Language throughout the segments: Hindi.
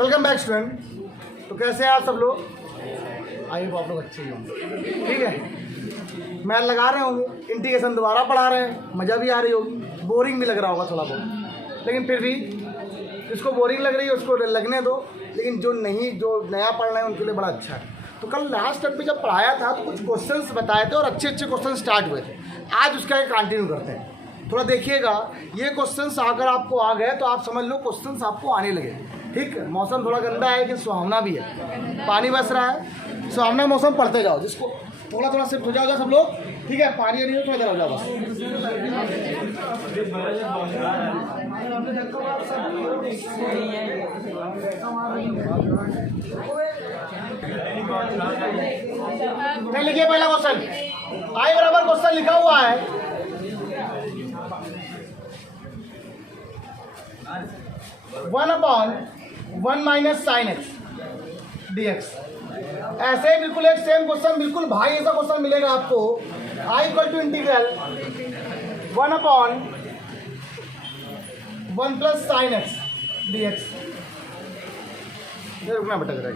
Welcome back student. तो कैसे हैं आप सब लोग? आई होप आप लोग अच्छे ही होंगे। ठीक है, मैथ लगा रहे होंगे, इंटीग्रेशन दोबारा पढ़ा रहे हैं, मज़ा भी आ रही होगी, बोरिंग भी लग रहा होगा थोड़ा बहुत, लेकिन फिर भी जिसको बोरिंग लग रही है उसको लगने दो, लेकिन जो नया पढ़ रहे हैं उनके लिए बड़ा अच्छा है। तो कल लास्ट टाइम पे जब पढ़ाया था तो कुछ क्वेश्चंस बताए थे और अच्छे अच्छे क्वेश्चन स्टार्ट हुए थे। आज उसका कंटिन्यू करते हैं। थोड़ा देखिएगा, ये क्वेश्चंस अगर आपको आ गए तो आप समझ लो क्वेश्चंस आपको आने लगे। ठीक है, मौसम थोड़ा गंदा है लेकिन सुहावना भी है, पानी बरस रहा है, सुहावना मौसम पढ़ते जाओ। जिसको थोड़ा थोड़ा शिफ्ट हो जाओगा सब लोग। ठीक है, पानी नहीं हो थोड़ा इधर हो जाओ बस। लिखिए पहला क्वेश्चन, आई बराबर क्वेश्चन लिखा हुआ है 1/1 माइनस साइन एक्स dx। ऐसे ही बिल्कुल एक सेम क्वेश्चन, बिल्कुल भाई ऐसा क्वेश्चन मिलेगा आपको, I equal to integral 1/1 plus sine x dx। रुकना भटक।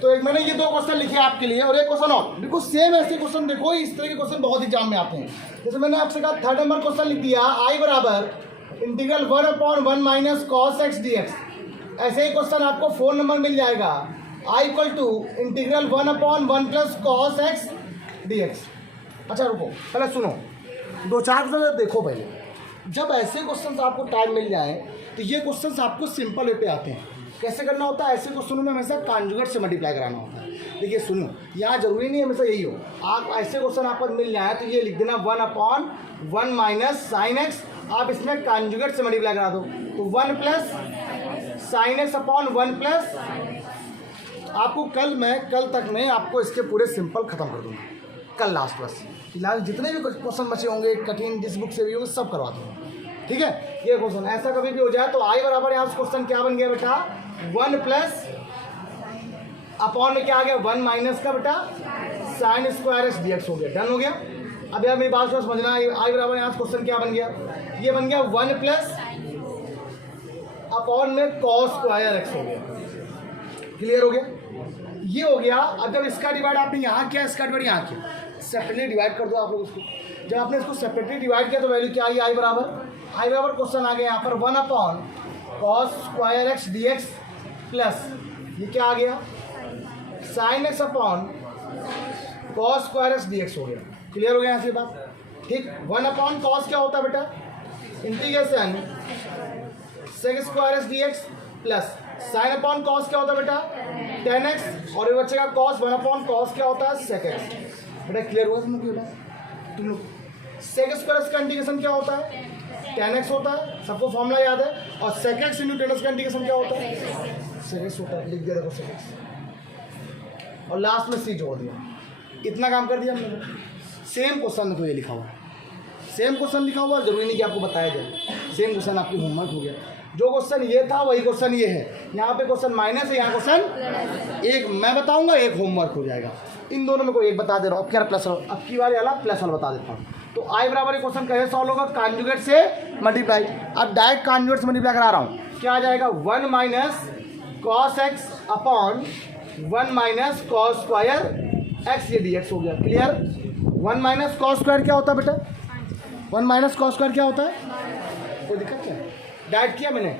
तो एक मैंने ये दो क्वेश्चन लिखे आपके लिए और एक क्वेश्चन और बिल्कुल सेम ऐसे क्वेश्चन। देखो इस तरह के क्वेश्चन बहुत एग्जाम में आते हैं। जैसे मैंने आपसे कहा थर्ड नंबर क्वेश्चन लिख दिया, आई बराबर integral 1/1 minus cos x dx। ऐसे ही क्वेश्चन आपको 4 नंबर मिल जाएगा, I equal to integral 1/1 plus cos x dx। अच्छा रुको, पहले सुनो, दो चार क्वेश्चन देखो पहले। जब ऐसे क्वेश्चन आपको टाइम मिल जाए तो ये क्वेश्चन आपको सिंपल वे पे आते हैं। कैसे करना होता है? ऐसे क्वेश्चनों में हमेशा कॉन्जुगेट से मल्टीप्लाई कराना होता है। देखिए सुनो, यहाँ जरूरी नहीं हमेशा यही हो। आप ऐसे क्वेश्चन आपको मिल जाए तो ये लिख देना 1/1 माइनस साइन एक्स, आप इसमें कॉन्जुगेट से मल्टीप्लाई करा दो तो 1 plus sine x upon 1 plus. आपको कल तक मैं आपको इसके पूरे सिंपल खत्म कर दूँगा, कल लास्ट बस। फिलहाल जितने भी क्वेश्चन बचे होंगे कठिन जिस बुक से भी होंगे सब करवा दूँगा। ठीक है, ये क्वेश्चन ऐसा कभी भी हो जाए तो आई बराबर यहाँ से क्वेश्चन क्या बन गया बेटा, 1 प्लस अपॉन में क्या आ गया 1 माइनस का बेटा साइन स्क्वायर एक्स dx हो गया। डन हो गया। अब यार मेरी बात को समझना, आई बराबर यहाँ से क्वेश्चन क्या बन गया, ये बन गया 1 प्लस अपॉन में कॉस स्क्वायर एक्स हो गया। क्लियर हो गया? ये हो गया। अब जब इसका डिवाइड आपने यहाँ किया, इसका डिवाइड यहाँ किया, सेपरेटली डिवाइड कर दो आप लोग इसको। जब आपने इसको सेपरेटली डिवाइड किया तो वैल्यू क्या आई, आई बराबर क्वेश्चन आ गया यहाँ पर 1/cos square x dx plus ये क्या आ गया sine x upon cos square x dx हो गया। क्लियर हो गया यहाँ से बात? ठीक, 1/cos क्या होता है बेटा, integration sec square x dx plus sine upon cos क्या होता है बेटा 10x, और ये बच्चे का cos 1/cos क्या होता है sec x। बेटा क्लियर हुआ तुम लोग? sec स्क्वायर का इंटीग्रेशन क्या होता है 10x होता है, सबको फॉर्मूला याद है। और sec x इंटू 10x का इंटीग्रेशन क्या होता है sec x होता है। लिख दिया देखो sec x और लास्ट में c जोड़ दिया। इतना काम कर दिया हमने। सेम क्वेश्चन में तो ये लिखा हुआ है, सेम क्वेश्चन लिखा हुआ है, जरूरी नहीं कि आपको बताया जाए। सेम क्वेश्चन आपकी होमवर्क हो गया। जो क्वेश्चन ये था वही क्वेश्चन ये है। यहाँ पे क्वेश्चन माइनस है, यहाँ क्वेश्चन एक मैं बताऊंगा, एक होमवर्क हो जाएगा। इन दोनों में कोई एक बता दे रहा हूँ। अब क्या प्लस, अब की बार वाला प्लस वाला बता देता हूँ। तो आई बराबर क्वेश्चन कैसे सॉल्व होगा, कॉन्जुगेट से मल्टीप्लाई। अब डायरेक्ट कॉन्जुगेट से मल्टीप्लाई करा रहा हूँ। क्या आ जाएगा 1 minus cos x upon 1 minus cos square x, ये dx हो गया। क्लियर? 1 माइनस कॉस स्क्वायर क्या होता है बेटा, 1 माइनस कॉस स्क्वायर क्या होता है? कोई दिक्कत क्या है? डायरेक्ट किया मैंने,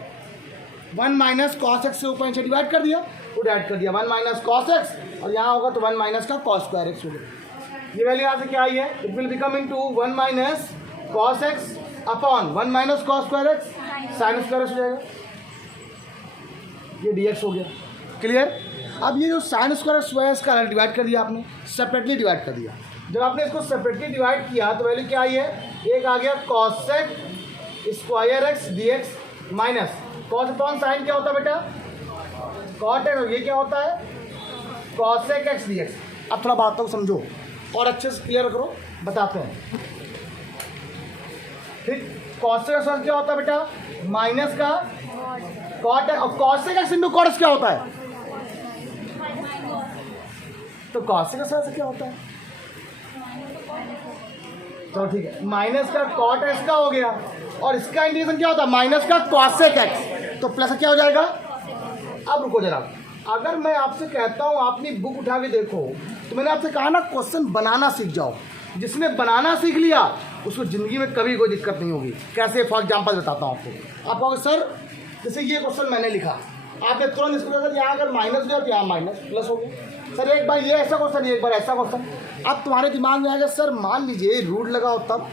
1 माइनस कॉस एक्स से ऊपर नीचे डिवाइड कर दिया, वो डायरेक्ट कर दिया 1 माइनस कॉस एक्स, और यहाँ होगा तो 1 माइनस का कॉस स्क्वायर एक्स हो गया। ये वैल्यू यहाँ से क्या आई है, it will become into 1 minus cos x upon 1 minus cos square x sine square x हो जाएगा। ये dx हो गया। क्लियर? अब ये जो साइन स्क्वायर एक्स का डिवाइड कर दिया आपने, सेपरेटली डिवाइड कर दिया। जब आपने इसको सेपरेटली डिवाइड किया तो वैल्यू क्या आई है, एक आ गया cos square x dx minus cos upon sine क्या होता है बेटा कॉट है, ये क्या होता है कॉसेक एक्स dx। अब थोड़ा बात को समझो और अच्छे से क्लियर करो, बताते हैं। ठीक, कॉसेक एक्स क्या होता है बेटा माइनस का कॉट है, और कॉसेक एक्स इंटू कॉट क्या होता है, तो कॉसेक एक्स क्या होता है, तो ठीक है माइनस का कॉट एक्स का हो गया, और इसका इंटीग्रेशन क्या होता है माइनस का कॉसेक एक्स। तो प्लस क्या हो जाएगा। अब रुको जरा, अगर मैं आपसे कहता हूँ आपने बुक उठा के देखो, तो मैंने आपसे कहा ना क्वेश्चन बनाना सीख जाओ। जिसने बनाना सीख लिया उसको ज़िंदगी में कभी कोई दिक्कत नहीं होगी। कैसे, फॉर एग्जाम्पल बताता हूँ आपको। आप कहोगे सर जैसे ये क्वेश्चन मैंने लिखा, आपने तुरंत इसको देखा यहाँ अगर माइनस हो जाए तो यहाँ माइनस प्लस हो गया। सर एक बार ये ऐसा क्वेश्चन, एक बार ऐसा क्वेश्चन। अब तुम्हारे दिमाग में आएगा सर मान लीजिए रूट लगाओ, तब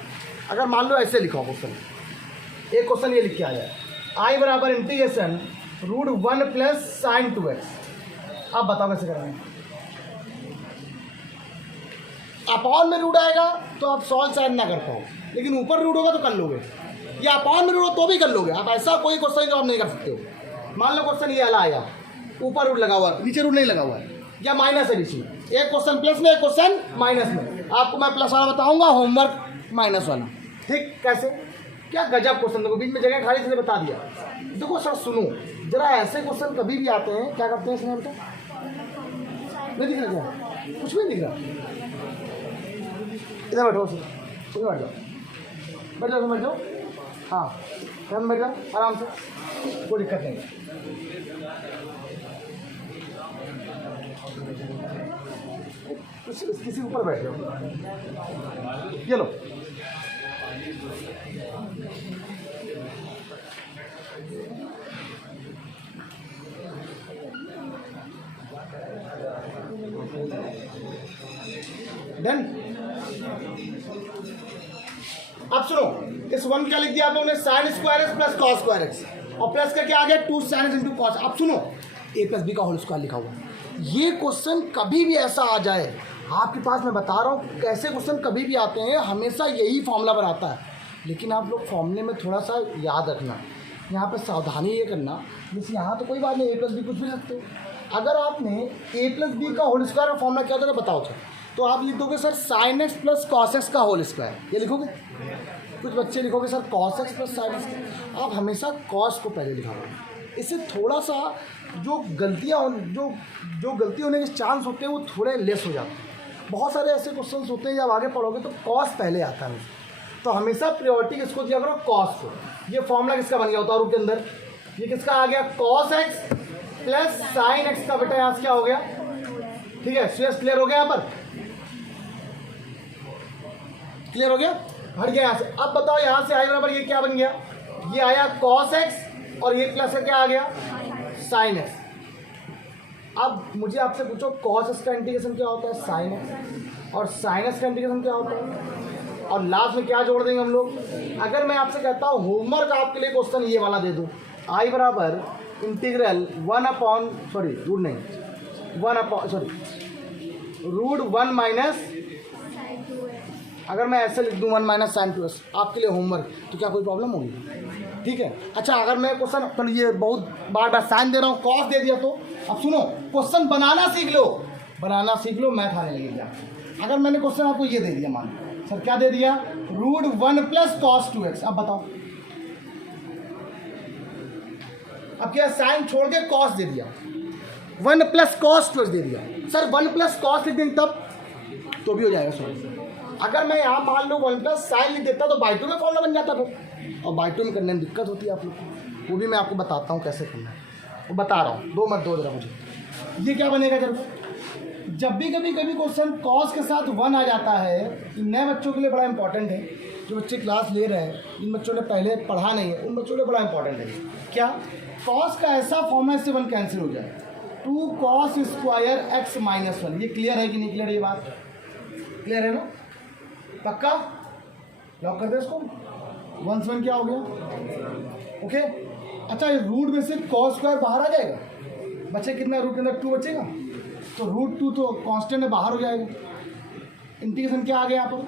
अगर मान लो ऐसे लिखो क्वेश्चन, एक क्वेश्चन ये लिख के आ जाए आई बराबर इंटीग्रेशन √1 प्लस साइन 2x। आप बताओ कैसे करेंगे। अपॉन में रूट आएगा तो आप सॉल्व शायद ना कर पाओ, लेकिन ऊपर रूट होगा तो कर लोगे, या अपॉन में रूट हो तो भी कर लोगे। आप ऐसा कोई क्वेश्चन जो आप नहीं कर सकते हो। मान लो क्वेश्चन ये वाला आया, ऊपर रूट लगा हुआ है, नीचे रूट नहीं लगा हुआ है, या माइनस है बीच में, एक क्वेश्चन प्लस में एक क्वेश्चन माइनस में। आपको मैं प्लस वाला बताऊंगा, होमवर्क माइनस वाला। ठीक, कैसे, क्या गजब क्वेश्चन। देखो बीच में जगह खाली इसने बता दिया। देखो सर सुनो जरा, ऐसे क्वेश्चन कभी भी आते हैं क्या करते हैं इसमें बेटा, नहीं दिख रहा क्या, कुछ भी नहीं दिख रहा। इधर बैठो सर, बैठ जाओ, बैठ जाओ, समझ जाओ। हाँ ध्यान बैठ जाओ आराम से, कोई दिक्कत नहीं। किसी ऊपर बैठ जाओ, ये लो। डन। अब सुनो, इस वन क्या लिख दिया आप लोगों ने, sine square x plus cos square x, और प्लस का क्या आ गया 2 sin इंटू कॉस। अब सुनो a प्लस बी का होल स्क्वायर लिखा हुआ। ये क्वेश्चन कभी भी ऐसा आ जाए आपके पास, मैं बता रहा हूँ कैसे क्वेश्चन कभी भी आते हैं, हमेशा यही फॉर्मूला बनाता है। लेकिन आप लोग फॉर्मूले में थोड़ा सा याद रखना, यहाँ पे सावधानी ये करना। जैसे यहाँ तो कोई बात नहीं, a प्लस बी कुछ भी सकते हो। अगर आपने a प्लस बी का होल स्क्वायर का फॉर्मूला क्या होता है बताओ सर, तो आप लिख दोगे sir sine x plus cos x का होल स्क्वायर, ये लिखोगे। कुछ बच्चे लिखोगे sir cos x plus sine x. आप हमेशा कॉस को पहले लिखाओगे, इससे थोड़ा सा जो गलतियाँ गलती होने के चांस होते हैं वो थोड़े लेस हो जाते हैं। बहुत सारे ऐसे क्वेश्चंस होते हैं जब आगे पढ़ोगे तो कॉस पहले आता है, तो हमेशा प्रायोरिटी किसको दिया करो, कॉस को। ये फॉर्मूला किसका बन गया उतारू के अंदर, ये किसका आ गया, cos x plus sine x का बेटा यहाँ से क्या हो गया। ठीक है, स्ट्रेस क्लियर हो गया, यहाँ पर क्लियर हो गया, हट गया यहाँ से। अब बताओ यहाँ से आई बराबर ये क्या बन गया, ये आया कॉस एक्स और ये प्लस का क्या आ गया साइन एक्स। अब मुझे आपसे पूछो कॉस एक्स का इंटीग्रेशन क्या होता है, साइन एक्स, और साइन एक्स का इंटीग्रेशन क्या होता है, और लास्ट में क्या जोड़ देंगे हम लोग। अगर मैं आपसे कहता हूँ होमवर्क आपके लिए क्वेश्चन ये वाला दे दूँ, आई बराबर इंटीग्रल √1 माइनस, अगर मैं ऐसे लिख दूँ 1 माइनस साइन 2x आपके लिए होमवर्क, तो क्या कोई प्रॉब्लम होगी। ठीक है, अच्छा अगर मैं क्वेश्चन, तो ये बहुत बार बार साइन दे रहा हूँ, कॉस दे दिया, तो अब सुनो क्वेश्चन बनाना सीख लो, मैथ आने लगेगा। अगर मैंने क्वेश्चन आपको ये दे दिया, मान सर क्या दे दिया, √1 प्लस कॉस 2x। अब बताओ, अब क्या साइन छोड़ के कॉस दे दिया, 1 प्लस कॉस 2x दे दिया। सर 1 प्लस कॉस लिख देंगे तब तो भी हो जाएगा सॉरी। अगर मैं यहाँ मान लो 1 प्लस साइन लिख देता तो बाई 2 में फॉर्मूला बन जाता फिर, और बाई 2 में करने में दिक्कत होती है आप लोग को, वो भी मैं आपको बताता हूँ कैसे करना है, वो बता रहा हूँ, 2 मत दो जरा मुझे। ये क्या बनेगा, जब भी कभी क्वेश्चन कॉस के साथ 1 आ जाता है, नए बच्चों के लिए बड़ा इंपॉर्टेंट है, जो बच्चे क्लास ले रहे हैं, इन बच्चों ने पहले पढ़ा नहीं है, उन बच्चों के लिए बड़ा इंपॉर्टेंट है। क्या, कॉस का ऐसा फॉर्मूला इससे 1 कैंसिल हो जाए, 2 cos स्क्वायर एक्स माइनस 1। ये क्लियर है कि नहीं क्लियर, ये बात क्लियर है ना, पक्का लॉक कर दे इसको। 1 से 1 क्या हो गया, ओके। अच्छा रूट में से कॉस स्क्वायर बाहर आ जाएगा, बचे कितना, रूट के अंदर 2 बचेगा, तो √2 तो कांस्टेंट है, बाहर हो जाएगा। इंटीग्रेशन क्या आ गया यहाँ पर,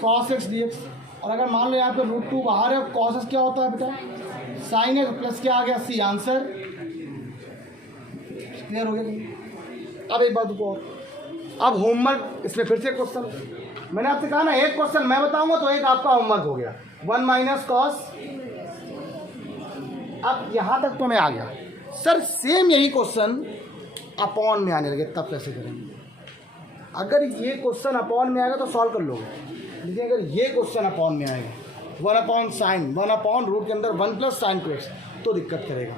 cos x dx, और अगर मान लो यहाँ पे √2 बाहर है, cos x क्या होता है बेटा, साइन x, प्लस क्या आ गया c, आंसर क्लियर हो गया। अब एक बात को, अब होमवर्क, इसमें फिर से क्वेश्चन, मैंने आपसे कहा ना एक क्वेश्चन मैं बताऊंगा तो एक आपका होमवर्क हो गया, 1 माइनस कॉस। अब यहाँ तक तो मैं आ गया, सर सेम यही क्वेश्चन अपॉन में आने लगे तब कैसे करेंगे। अगर ये क्वेश्चन अपॉन में आएगा तो सॉल्व कर लोगे, लेकिन अगर ये क्वेश्चन अपॉन में आएगा 1 अपॉन साइन, 1 अपॉन रूट के अंदर 1 प्लस साइन 2x, तो दिक्कत करेगा।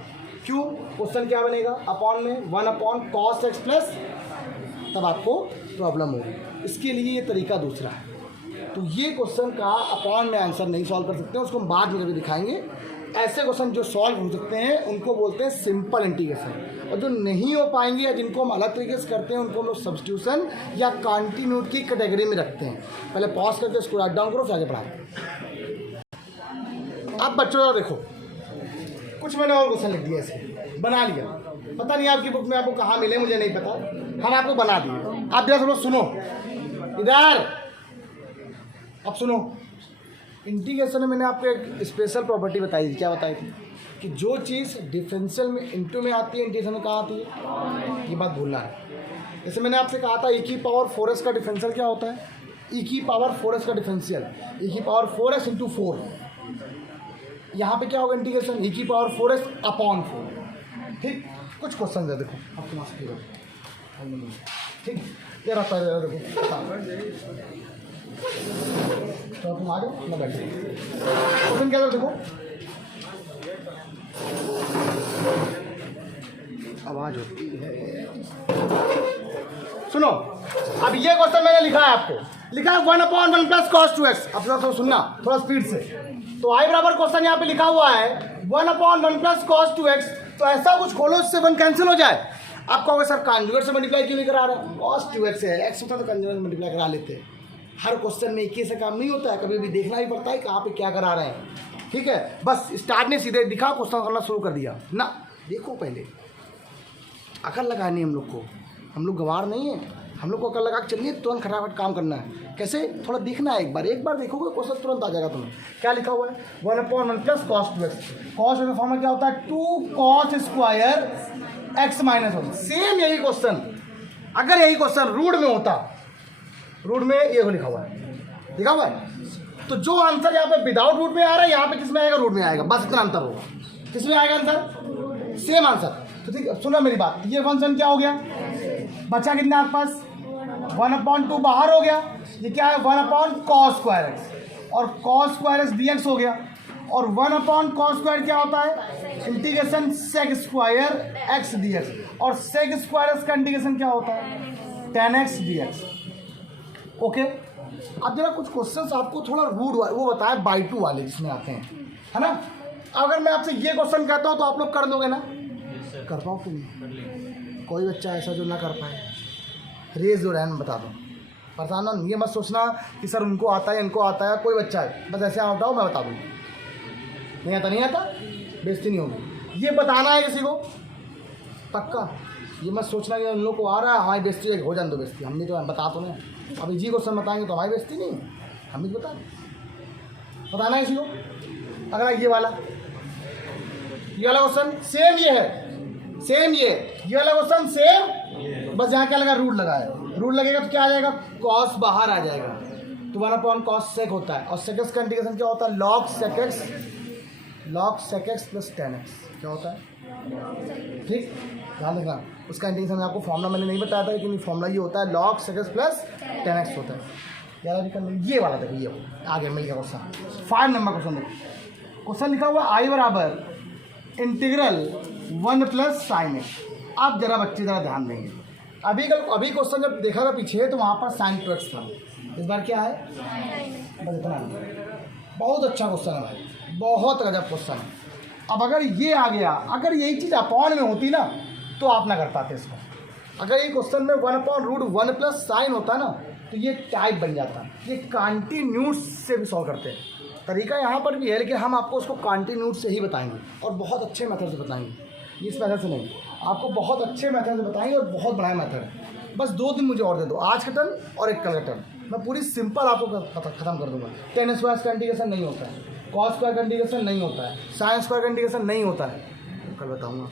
क्यों? क्वेश्चन क्या बनेगा? अपॉन में 1/cos x प्लस, तब आपको प्रॉब्लम होगी। इसके लिए ये तरीका दूसरा है। तो ये क्वेश्चन का अपॉन में आंसर नहीं सॉल्व कर सकते हैं, उसको हम बाद में कभी दिखाएंगे। ऐसे क्वेश्चन जो सॉल्व हो सकते हैं उनको बोलते हैं सिंपल इंटीग्रेशन, और जो नहीं हो पाएंगे या जिनको हम अलग तरीके से करते हैं उनको हम लोग सब्स्टिट्यूशन या कॉन्टिन्यूटी की कैटेगरी में रखते हैं। पहले पॉज करके इसको राइट डाउन करो, फिर आगे पढ़ाएं। अब बच्चों देखो, कुछ मैंने और क्वेश्चन लिख दिया, इसे बना लिया। पता नहीं आपकी बुक में आपको कहाँ मिले, मुझे नहीं पता, हम आपको बना दिए। आप जरा सब लोग सुनो इधर, अब सुनो। इंटीग्रेशन में मैंने आपको एक स्पेशल प्रॉपर्टी बताई थी। क्या बताई थी? कि जो चीज़ डिफरेंशियल में इंटू में आती है, इंटीग्रेशन में कहाँ आती है? ये बात भूलना है। जैसे मैंने आपसे कहा था e⁴s का डिफरेंशियल क्या होता है? e⁴s का डिफरेंशियल e⁴s इंटू 4। यहाँ पे क्या होगा? Integration e⁴s upon 4। ठीक, कुछ क्वेश्चन है, देखो आपके पास ठीक, तेरा पहले देखो, तो तुम आ जाओ, मैं बैठो। क्वेश्चन क्या था देखो, आवाज होती है, सुनो। अब ये क्वेश्चन मैंने लिखा है, आपको लिखा है 1/1 प्लस cos 2x। अब थोड़ा सुनना, थोड़ा स्पीड से। तो आई बराबर क्वेश्चन यहाँ पे लिखा हुआ है 1/1 प्लस cos 2x। तो ऐसा कुछ खोलो जिससे 1 कैंसिल हो जाए। आप कहोगे सर कॉन्जुगेट से मल्टीप्लाई क्यों नहीं करा रहा है? cos 2x है, x होता तो कॉन्जुगेट से मल्टीप्लाई करा लेते हैं। हर क्वेश्चन में एक ही से काम नहीं होता है, कभी भी देखना ही पड़ता है कहाँ पे क्या करा रहे हैं। ठीक है, बस स्टार्ट ने सीधे दिखा, क्वेश्चन करना शुरू कर दिया ना। देखो पहले अकल लगानी हम लोग को, हम लोग गवार नहीं है, हम लोग को अकल लगा के चलिए, तुरंत खटाखट काम करना है। कैसे? थोड़ा देखना है, एक बार देखोगे क्वेश्चन तुरंत आ जाएगा तुम्हें। क्या लिखा हुआ है? 1/1 प्लस cos 2x। cos का फॉर्मूला क्या होता है? 2cos square x minus 1। Same यही क्वेश्चन अगर यही क्वेश्चन रूट में होता, रूट में ये लिखा हुआ है, लिखा हुआ है, तो जो आंसर यहाँ पे विदाउट रूट में आ रहा है, यहाँ पे किसमें आएगा? रूट में आएगा। बस इतना अंतर होगा। किसमें आएगा आंसर? Same answer. तो ठीक है, सुनो मेरी बात, ये फंक्शन क्या हो गया? बचा कितना आपके पास? 1/2 बाहर हो गया। ये क्या है? 1/cos स्क्वायर x, और cos स्क्वायर x dx हो गया। और 1/cos स्क्वायर क्या होता है? Integration sec square x dx, और sec स्क्वायर x का इंटीग्रेशन क्या होता है? tan x dx। ओके, अब जरा कुछ क्वेश्चंस आपको थोड़ा रूड वो बताया बाई 2 वाले जिसमें आते हैं, है ना। अगर मैं आपसे ये क्वेश्चन कहता हूँ तो आप लोग कर दोगे ना? कर पाओ कि नहीं? कोई बच्चा ऐसा जो ना कर पाए, रेज जो रहन बता दो। परेशान ये मत सोचना कि सर उनको आता है, इनको आता है, कोई बच्चा है, बस ऐसे आप बताओ, मैं बता दूँगा। नहीं आता, नहीं आता, बेइज्जती नहीं होगी। ये बताना है किसी को पक्का। ये मत सोचना कि उन लोग को आ रहा है, हमारी बेइज्जती हो जाने दो। बेइज्जती हम भी तो बता तो नहीं, अब जी क्वेश्चन बताएंगे तो हमारी बेइज्जती नहीं, हम भी बताना है किसी को। अगर ये वाला क्वेश्चन सेम ये है, सेम ये वाला क्वेश्चन सेम, बस यहाँ क्या लगा? रूट लगा है। रूट लगेगा तो क्या आ जाएगा? कॉस बाहर आ जाएगा, तो 1/cos sec होता है। और sec x का इंटीग्रेशन क्या होता है? log sec x plus tan x क्या होता है? ठीक, ध्यान रखना। उसका इंटीग्रेशन आपको फॉर्मूला मैंने नहीं बताया था, लेकिन फॉर्मूला ये होता है log sec x plus tan x होता है। ज़्यादा भी करना, ये वाला देखो, ये आगे मिल गया क्वेश्चन। 5 नंबर क्वेश्चन देखो, क्वेश्चन लिखा हुआ I बराबर इंटीग्रल 1 प्लस sin x। आप जरा बच्चे ज़रा ध्यान देंगे, अभी क्वेश्चन जब देखा था पीछे तो वहाँ पर sin 2x था, इस बार क्या है? बस इतना। बहुत अच्छा क्वेश्चन है भाई, बहुत गजब क्वेश्चन है। अब अगर ये आ गया, अगर यही चीज़ अपॉन में होती ना तो आप ना कर पाते इसको। अगर ये क्वेश्चन में 1/√1 प्लस साइन होता ना तो ये टाइप बन जाता। ये कॉन्टिन्यूट से भी सॉल्व करते हैं। तरीका यहाँ पर भी है, लेकिन हम आपको उसको कॉन्टिन्यूट से ही बताएंगे और बहुत अच्छे मेथड से बताएंगे। इस मेथड से नहीं, आपको बहुत अच्छे मेथड से बताएंगे और बहुत बड़ा मेथड है। बस 2 दिन मुझे और दे दो, आज का टर्न और एक कल का टर्न, मैं पूरी सिंपल आपको खत्म कर दूंगा। tan स्क्वायर का इंटीग्रेशन नहीं होता है, cos स्क्वायर का इंटीग्रेशन नहीं होता है, sin स्क्वायर का इंटीग्रेशन नहीं होता है, कल बताऊंगा।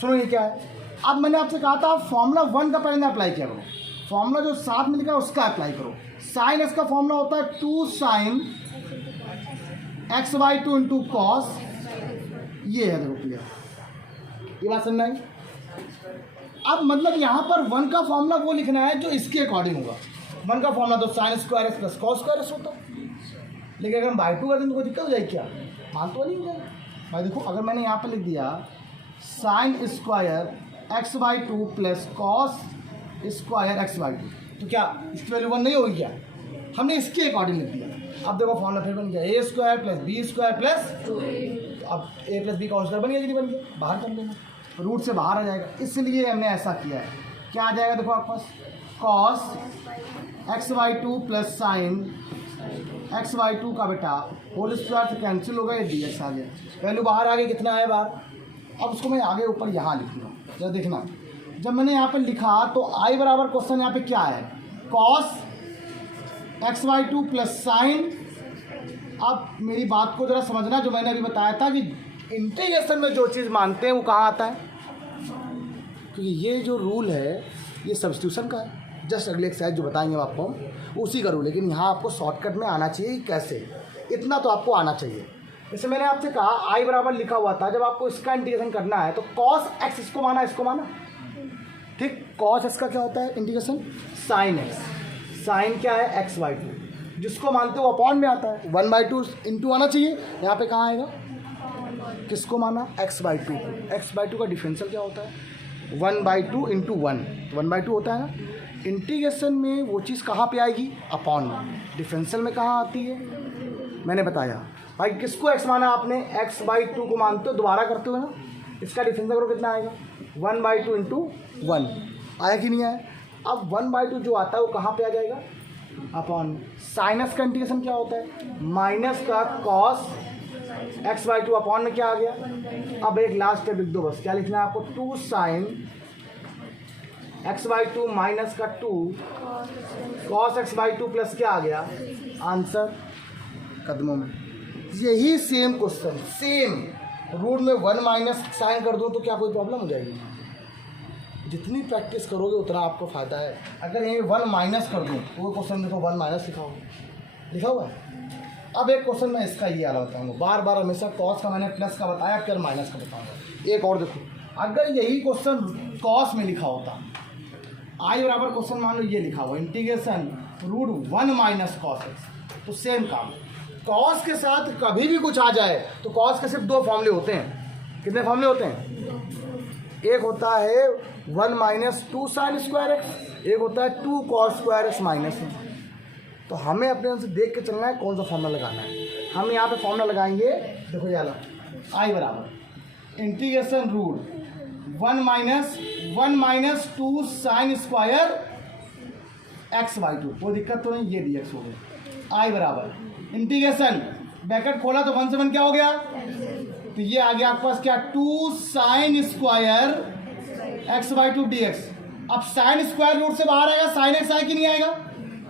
सुनो ये क्या है। अब मैंने आपसे कहा था फॉर्मूला 1 का पहले अप्लाई किया करो, फॉर्मूला जो साथ में लिखा है उसका अप्लाई करो। साइन एक्स का फॉर्मूला होता है 2 sin x/2 इंटू कॉस। ये है देखो क्लियर, ये बात समझ में आई। अब मतलब यहाँ पर 1 का फॉर्मूला वो लिखना है जो इसके अकॉर्डिंग होगा। 1 का फॉर्मूला तो sine square x plus cos square x होता है, लेकिन अगर हम बाई 2 कर दें तो कोई दिक्कत हो जाएगी क्या? मान तो नहीं हो जाएगा। भाई देखो, अगर मैंने यहाँ पर लिख दिया sign square x/2 plus cos square x/2, तो क्या इसकी वैल्यू 1 नहीं होगी क्या? हमने इसके अकॉर्डिंग लिख दिया। अब देखो फॉर्मूला फिर बन गया a square plus b square plus, अब a प्लस बी का होल स्क्वायर बन गया कि नहीं बन गया? बाहर कर लेना, रूट से बाहर आ जाएगा, इसलिए हमने ऐसा किया है। क्या आ जाएगा देखो आपके पास, cos x/2 plus sign x/2 का बेटा होल स्क्वायर से कैंसिल होगा, ये dx आ गया, वैल्यू बाहर आ गई, कितना है बाहर। अब उसको मैं आगे ऊपर यहाँ लिख लूँ, जरा देखना, जब मैंने यहाँ पर लिखा तो i बराबर क्वेश्चन यहाँ पे क्या है, कॉस x/2 प्लस साइन। अब मेरी बात को जरा समझना, जो मैंने अभी बताया था कि इंटीग्रेशन में जो चीज़ मानते हैं वो कहाँ आता है, क्योंकि ये जो रूल है ये सब्स्टिट्यूशन का है। जस्ट अगले एक्सरसाइज जो बताएंगे आपको उसी का रूल, लेकिन यहाँ आपको शॉर्टकट में आना चाहिए कैसे, इतना तो आपको आना चाहिए। जैसे मैंने आपसे कहा i बराबर लिखा हुआ था, जब आपको इसका इंटीग्रेशन करना है तो कॉस x इसको माना, इसको माना, ठीक। कॉस x का क्या होता है इंटीग्रेशन, साइन x, साइन क्या है x/2, जिसको मानते हो अपॉन में आता है, 1/2 इंटू आना चाहिए, यहाँ पे कहाँ आएगा, किसको माना, x/2, x/2 का डिफरेंशियल क्या होता है 1/2 इंटू 1, 1/2 होता है ना। इंटीग्रेशन में वो चीज़ कहाँ पे आएगी, अपॉन में, डिफरेंशियल में कहाँ आती है, मैंने बताया भाई। किसको x माना आपने, x/2 को मानते हो, दोबारा करते हो ना, इसका डिफरेंशियल करो कितना आएगा, 1/2 इंटू 1 आया कि नहीं आया। अब 1/2 जो आता है वो कहाँ पे आ जाएगा, अपॉन। साइनस का इंटीग्रेशन क्या होता है, माइनस का कॉस x/2 अपॉन में क्या आ गया। अब एक लास्ट स्टेप लिख दो बस, क्या लिखना है आपको, 2 साइन x/2 माइनस का 2 कॉस x/2 प्लस क्या आ गया, आंसर कदमों में। यही सेम क्वेश्चन सेम रूट में 1 माइनस साइन कर दो तो क्या कोई प्रॉब्लम हो जाएगी, जितनी प्रैक्टिस करोगे उतना आपको फ़ायदा है। अगर यही 1 माइनस कर दूँ तो वो क्वेश्चन देखो 1 माइनस लिखा हुआ है। अब एक क्वेश्चन मैं इसका ये वाला बताऊँगा, बार बार हमेशा कॉस का मैंने प्लस का बताया, फिर माइनस का बताऊँगा। एक और देखो, अगर यही क्वेश्चन कॉस में लिखा होता, आई बराबर क्वेश्चन मान लो ये लिखा हुआ integration root 1 minus cos x, तो सेम काम, कॉस के साथ कभी भी कुछ आ जाए तो कॉस के सिर्फ 2 फॉर्मूले होते हैं। कितने फॉर्मूले होते हैं, एक होता है 1 माइनस 2 साइन स्क्वायर एक्स, एक होता है 2 कॉस स्क्वायर एक्स माइनस। तो हमें अपने से देख के चलना है कौन सा फॉर्मूला लगाना है। हम यहाँ पे फॉर्मूला लगाएंगे, देखो ये वाला, आई बराबर integration root 1 minus 2 sine square x/2, कोई दिक्कत तो नहीं, ये dx हो गया। आई बराबर इंटीग्रेशन ब्रैकेट खोला तो 1 से 1 क्या हो गया, तो ये आ गया आपके पास क्या, 2 साइन स्क्वायर x/2 dx। अब साइन स्क्वायर रूट से बाहर आएगा, साइन x आए कि नहीं आएगा,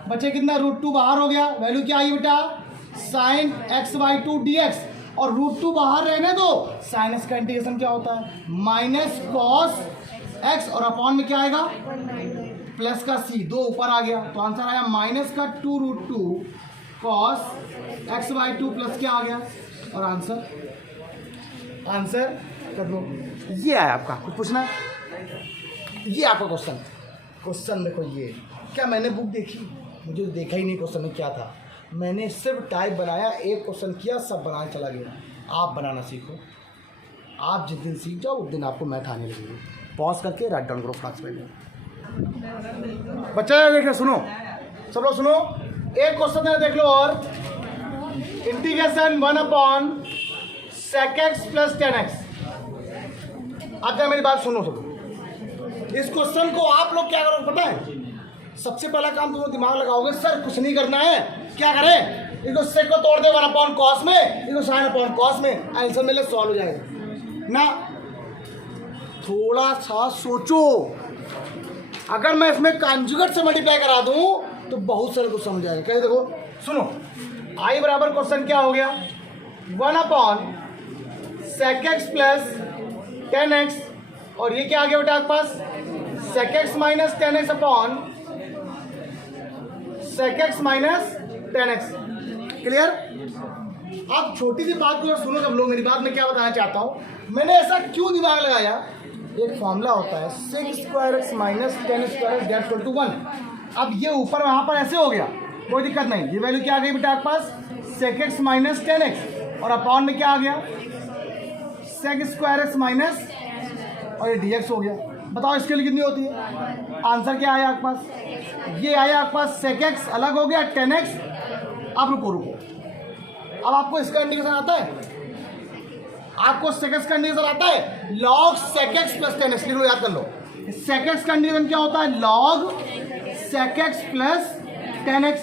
बचे कितना, √2 बाहर हो गया, वैल्यू क्या आई बेटा, साइन x/2 dx। और √2 बाहर रहने दो, साइन एक्स का इंटीग्रेशन क्या होता है, माइनस कॉस x, और अपॉन में क्या आएगा, प्लस का c, 2 ऊपर आ गया, तो आंसर आया माइनस का 2√2 कॉस x/2 प्लस क्या आ गया, और आंसर कर दो। ये आया आपका, कुछ पूछना है, ये आपका क्वेश्चन देखो। ये क्या मैंने बुक देखी, मुझे तो देखा ही नहीं क्वेश्चन में क्या था, मैंने सिर्फ टाइप बनाया, एक क्वेश्चन किया, सब बनाने चला गया। आप बनाना सीखो, आप जिस दिन सीख जाओ उस दिन आपको मैथ आने लगेगी। पॉज करके राइट डाउन करो फ्लाक्स पहले। बच्चा देख लो, सुनो सब लोग सुनो, एक क्वेश्चन है देख लो, और integration 1/sec x plus 10x। अब क्या मेरी बात सुनो सब, इस क्वेश्चन को आप लोग क्या करोगे पता है, सबसे पहला काम तुम दिमाग लगाओगे, सर कुछ नहीं करना है, क्या करें, इसको सेक को तोड़ दे 1/cos में, इसको sin/cos में, आंसर मेरे सॉल्व हो जाएगा ना। थोड़ा सा सोचो, अगर मैं इसमें कॉन्जुगेट से मल्टीप्लाई करा दूं तो बहुत सारे कुछ समझ जाएगा। कैसे देखो सुनो, आई बराबर क्वेश्चन क्या हो गया, 1/sec x प्लस 10x, और ये क्या आ गया बेटा आपके पास, sec x minus 10x upon sec x minus 10x। Clear. अब छोटी सी बात को सुनो सब लोग, मेरी बात मैं क्या बताना चाहता हूँ, मैंने ऐसा क्यों दिमाग लगाया, एक फॉर्मूला होता है sec square x minus 10 square x that equal to 1। अब ये ऊपर वहाँ पर ऐसे हो गया, कोई दिक्कत नहीं, ये वैल्यू क्या आ गई बेटा आपके पास, sec x माइनस 10x, और अपॉन में क्या आ गया, सेक स्क्वायर एक्स माइनस, और ये dx हो गया। बताओ इसके लिए कितनी होती है? आंसर क्या आया आपके पास? ये आया आपके पास सेक एक्स, अलग हो गया 10x। अब रुको, अब आपको इसका इंडिकेशन आता है? आपको सेक एक्स का इंडिकेशन आता है? Log sec x plus 10x। लिख लो, याद कर लो। सेक एक्स का इंडिकेशन क्या होता है? Log sec x plus 10x।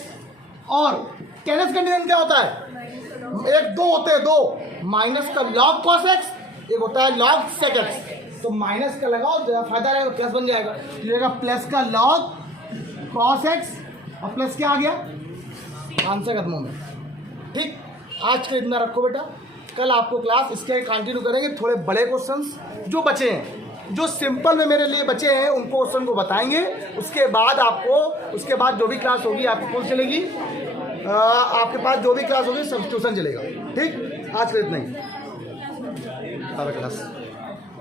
और 10x का इंडिकेशन क्या होता है? एक दो होते हैं, दो माइनस का लॉग कॉस एक्स, एक होता है लॉग सेक एक्स। तो माइनस का लगाओ, फायदा रहेगा, प्लस बन जाएगा, ये प्लस का लॉग कॉस एक्स, और प्लस क्या आ गया? आंसर खत्म में। ठीक, आज के इतना रखो बेटा, कल आपको क्लास इसके कंटिन्यू करेंगे। थोड़े बड़े क्वेश्चंस जो बचे हैं, जो सिंपल में मेरे लिए बचे हैं, उनको क्वेश्चन को बताएंगे। उसके बाद जो भी क्लास होगी आपको कौन चलेगी? आपके पास जो भी क्लास होगी सब्स्टिट्यूशन चलेगा। ठीक, आज के इतना ही। क्लास